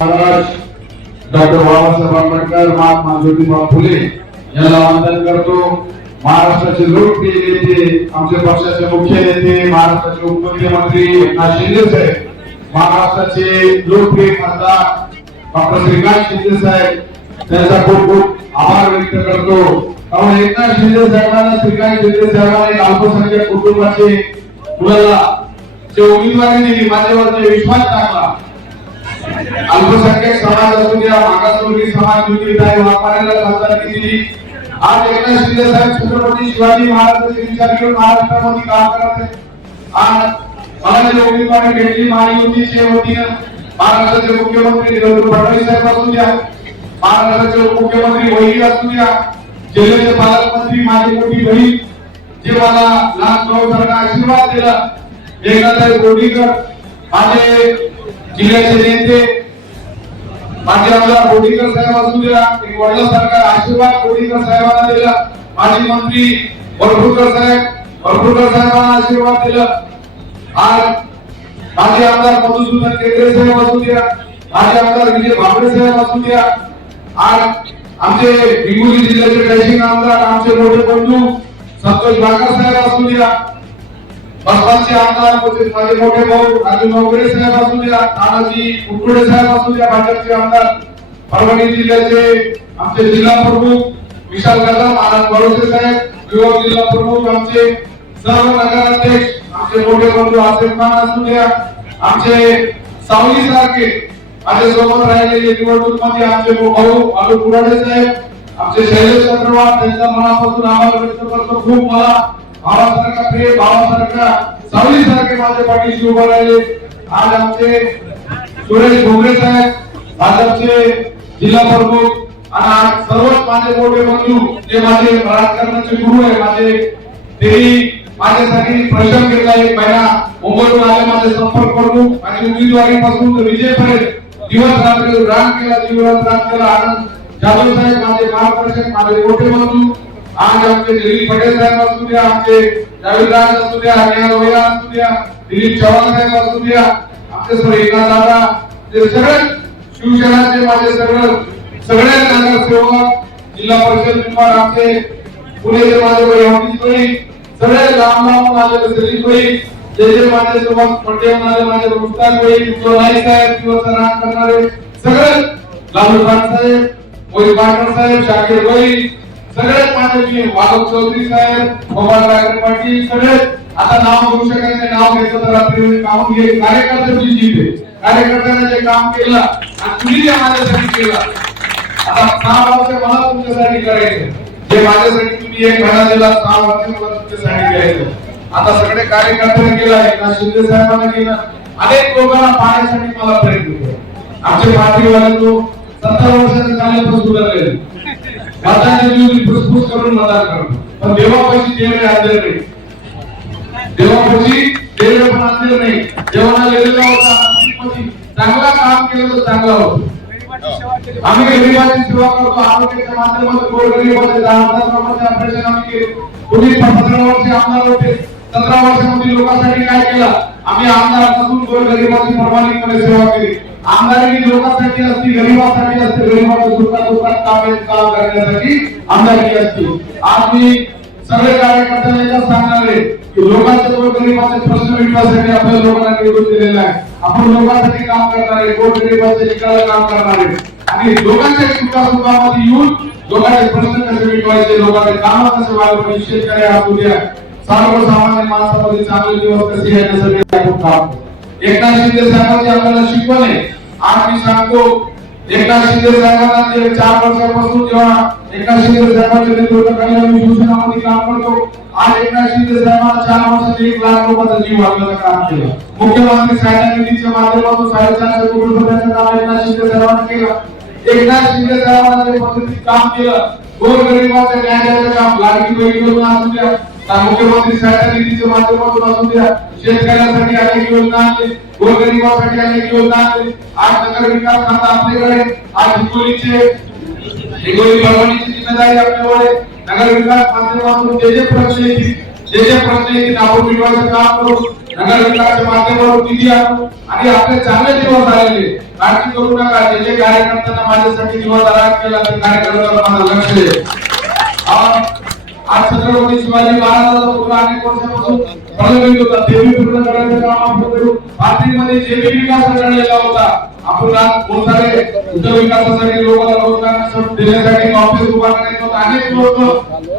Maharaj doctor Babasaheb Ambedkar, Mahatma Jyotiba Phule यांना वंदन करतो। महाराष्ट्राचे लोकप्रिय नेते, आमच्या पक्षाचे मुख्य नेते, महाराष्ट्राचे उपमुख्यमंत्री एकनाथ शिंदे साहेब, महाराष्ट्राचे लोकप्रिय खासदार डॉक्टर श्रीकांत शिंदे साहेब, त्यांचा खूप खूप आभार व्यक्त करतो। कारण एकनाथ शिंदे साहेबांना, श्रीकांत शिंदे साहेबांनी अल्पसंख्याक कुटुंबाचे मुलाला जे उमेदवारी दिली, माझ्यावर जे विश्वास टाकला, अल्पसंख्याक समाज असू द्या, मागासवर्गीय समाज, युतीदारी वापरायला खासदारकी दिली। आज एकनाथ शिंदे साहेब छत्रपती शिवाजी महाराजांचे विचार घेऊन महाराष्ट्रामध्ये काम करत आहेत। आज मला जी उमेदवारी भेटली महायुतीच्या वतीने, महाराष्ट्राचे मुख्यमंत्री देवेंद्र फडणवीस साहेब असू द्या, महाराष्ट्राचे उपमुख्यमंत्री वैद्य असू द्या, जिल्ह्याचे पालकमंत्री माझी मोठी बहीण जे मला लहान भाऊसारखा आशीर्वाद दिला, एकनाथराव बोर्डीकर, माझे जिल्ह्याचे नेते, माझे आमदार बोर्डीकर साहेब असू द्या, एक वडिलांसारखा आशीर्वाद बोर्डीकर साहेबांना दिला, माजी मंत्री वरपुडकर साहेबांना आशीर्वाद दिला। आज माझे आमदार मधुसूदन केंद्रे साहेब असू द्या, माझे आमदार विजय भांबरे साहेब असू द्या, आज आमचे हिंगोली जिल्ह्याचे डॅशिंग आमदार आमचे मोठे बंधू संतोष बागर साहेब असू द्या, बसपाचे आमदार माझे मोठे भाऊ राजू नवगरे साहेब असू द्या, तानाजी उकडे साहेब असू द्या, भाजपचे आमदार परभणी जिल्ह्याचे आमचे जिल्हा प्रमुख विशाल कदम, आनंद भरोसे साहेब, विभाग जिल्हा प्रमुख आमचे सर्व नगराध्यक्ष आमचे मोठे बंधू आसिफ खान असू द्या, आमचे सावली सारखे माझ्या सोबत राहिलेले निवडणूकमध्ये आमचे भाऊ आलू कुराडे साहेब, आमचे शैलेश चंद्रवार, त्यांचा मनापासून आभार व्यक्त करतो। खूप मला भावासारखा प्रेम, भावासारखा सावलीसारखे माझ्या पाठीशी उभे राहिले। आज आमचे सुरेश भोगरे साहेब, भाजपचे जिल्हा प्रमुख, आणि आज सर्वच माझे मोठे बंधू जे माझे राजकारणाचे गुरु आहे, माझे तेही माझ्यासाठी प्रश्न घेतला, एक महिना मुंबईतून आले, माझे संपर्क प्रमुख, माझी उमेदवारीपासून विजयपर्यंत दिवस रात्र रान केला, जीवनात रान केला। आनंद जाधव साहेब माझे मार्गदर्शक, माझे मोठे बंधू, आज आमचे दिलीप पटेल साहेब असू द्या, आमचे जावेद राज असू द्या, हरियाणा रोहिला असू द्या, दिलीप चव्हाण साहेब असू द्या, आमचे सर एकनाथ दादा, ते सगळे शिवसेनाचे माझे सगळे नगरसेवक, जिल्हा परिषद मेंबर, आमचे पुणेचे माझे वैभवी, सगळे लांब लांब माझे सलीमभाई, जे माझे सोबत पटेल माझे मुस्ताक भाई, नाईक साहेब, शिवसेना करणारे सगळे, लालू खान साहेब, मोहित पाटकर साहेब, शाकीर भाई, सगळे माझे वालक चौधरी साहेब, गोपाल रायकर पाटील, सगळे आता नाव घेऊ शकत नाही, नाव घेतलं तर रात्री काम घे, कार्यकर्त्यांची जीव आहे, कार्यकर्त्यांनी जे काम केलं आणि तुम्ही जे माझ्यासाठी केलं, आता 6 वर्ष मला तुमच्यासाठी करायचं, जे माझ्यासाठी तुम्ही एक महिना दिला, 6 वर्ष मला तुमच्यासाठी करायचं। आता सगळे कार्यकर्त्यांनी केलं, एकनाथ शिंदे साहेबांनी केलं, अनेक लोकांना पाहण्यासाठी मला प्रयत्न केला। आमचे पार्टीवाले तो 70 वर्षाचे झाल्यापासून उरलेले मतदानाच्या दिवशी फुसफुस करून मतदान करतो, पण देवापाशी देव हजर नाही, देवापाशी देव पण हजर नाही। देवाला गेलेला होता, चांगला काम केलं तर चांगला होतो। आम्ही गरिबांची सेवा करतो, आरोग्याच्या माध्यमातून गोरगरिबांचे 10,000 लोकांचे ऑपरेशन आम्ही केले। तुम्ही 15 वर्ष आमदार होते, 17 वर्षामध्ये लोकांसाठी काय केलं? आम्ही आमदार असून गोरगरिबांची प्रामाणिकपणे सेवा केली। आमदारी लोकांसाठी असते, गरिबांसाठी असते, गरिबांच्या सुखादुःखात काम करण्यासाठी आमदारी असते। आज मी सगळे कार्यकर्त्यांना एकच सांगणार आहे की लोकांचे गोरगरिबांचे प्रश्न मिटवण्यासाठी आपल्या लोकांना निवडून दिलेला आहे। आपण लोकांसाठी काम करणार आहे, गोरगरिबांच्या हिताला काम करणार आहे आणि लोकांच्या सुखादुःखामध्ये येऊन लोकांचे प्रश्न कसे मिटवायचे, लोकांचे काम कसे व्हावे, शेतकरी असू द्या, सर्वसामान्य माणसामध्ये चांगले दिवस कसे येण्यासाठी आपण काम करतो। एकनाथ शिंदे साहेबांची आपल्याला शिकवण आहे। आज मी सांगतो, एकनाथ शिंदे साहेबांना जे 4 वर्षापासून जेव्हा एकनाथ शिंदे साहेबांच्या नेतृत्वाखाली आम्ही शिवसेनामध्ये काम करतो, आज एकनाथ शिंदे साहेबांना 4 वर्षात 1 लाख लोकांचा जीव वाचवण्याचं काम केलं। मुख्यमंत्री सहाय्यता निधीच्या माध्यमातून 450 कोटी रुपयांचं काम एकनाथ शिंदे साहेबांनी केलं। एकनाथ शिंदे साहेबांना जे पद्धतीने काम केलं, गोरगरिबांच्या न्यायाचं काम, लाडकी बहीण योजना असू द्या, मुख्यमंत्री सहाय्यता निधीच्या माध्यमातून असू द्या, शेतकऱ्यांसाठी अनेक योजना आणले, गोरगरिबांसाठी अनेक योजना आणले। आज नगर विकास खाता आपल्याकडे, आज हिंगोली परभणीची जिम्मेदारी आपल्याकडे, नगर विकास माध्यमातून जे प्रश्न येतील आपण मिटवायचं काम करू। नगर विकासाच्या माध्यमातून निधी आणू आणि आपले चांगले दिवस आलेले काळजी करू नका. जे कार्यकर्त्यांना माझ्यासाठी दिवस आराम केला ते कार्यकर्त्यांना माझं लक्ष दे. आज छत्रपती शिवाजी महाराजांचा पुतळा अनेक वर्षापासून प्रलंबित होता. ते पूर्ण करायचं काम आपण करू. पाथरीमध्ये जे विकास घडलेला होता आपण आज बहुत सारे विकासासाठी लोकांना रोजगार देण्यासाठी ऑफिस उभा करायचं होतं. अनेक लोक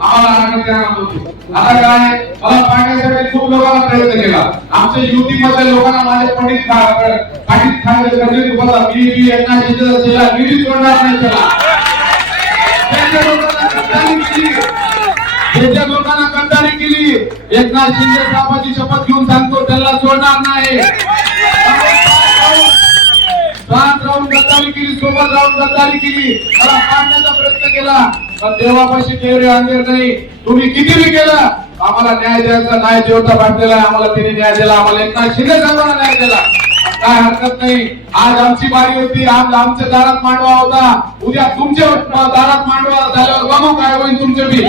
आम्हाला आणण्यात होते. आता काय मला पाहण्यासाठी खूप लोकांना प्रयत्न केला. आमच्या युतीमध्ये लोकांना माझे पंडित खाण्याचे गरजेचे होता. मी एकनाथ शिंदेला निधी सोडणार नाही त्याला. त्याच्या लोकांना गद्दारी केली. एकनाथ शिंदे साहेबांची शपथ घेऊन सांगतो त्याला सोडणार नाही. साथ राहून गद्दारी केली, सोबत राहून गद्दारी केली, मला पाडण्याचा प्रयत्न केला. पण देवापाशी तेवढे अंधेर नाही. तुम्ही किती बी केलं आम्हाला न्याय द्यायचा नाही. जेवता वाटलेला आम्हाला तिने न्याय दिला. आम्हाला एकनाथ शिंदे साहेबांना न्याय दिला. काय हरकत नाही. आज आमची बारी होती. आज आमच्या दारात मांडवा होता. उद्या तुमच्या दारात मांडवा झाल्यावर बघू काय होईल तुमचे बी.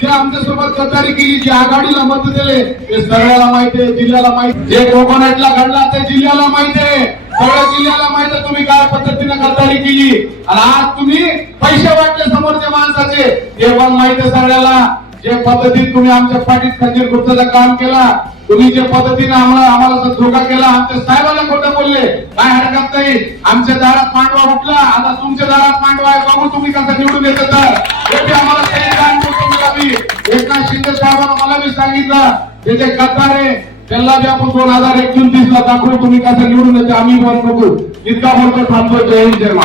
जे आमच्या सोबत गद्दारी केली, जे आघाडीला मत दिले ते सगळ्याला माहिती आहे, जिल्ह्याला माहिती. जे कोकणातला घडला ते जिल्ह्याला माहिती आहे, सगळ्या जिल्ह्याला माहिती आहे तुम्ही काय पद्धतीने गद्दारी केली. आणि आज तुम्ही पैसे वाटले समोरच्या माणसाचे हे पण माहिती आहे सगळ्याला. जे पद्धतीत तुम्ही आमच्या पाठीत खंजीर खुर्चाचं काम केला, तुम्ही जे पद्धतीने आम्हाला धोका केला, आमच्या साहेबांना खोटं बोलले, काय हरकत नाही. आमच्या दारात मांडवा उठला, आता तुमच्या दारात मांडवा आहे. बघू तुम्ही कसं निवडून येत तर आम्हाला एकनाथ शिंदे साहेबांना मला बी सांगितलं ते जे गद्दार आहे त्यांना बी आपण 2029 ला दाखवू तुम्ही कसं निवडून येते. आम्ही पण बघू. इतका बोलतो थांबतो. जय हिंद जय महाराष्ट्र.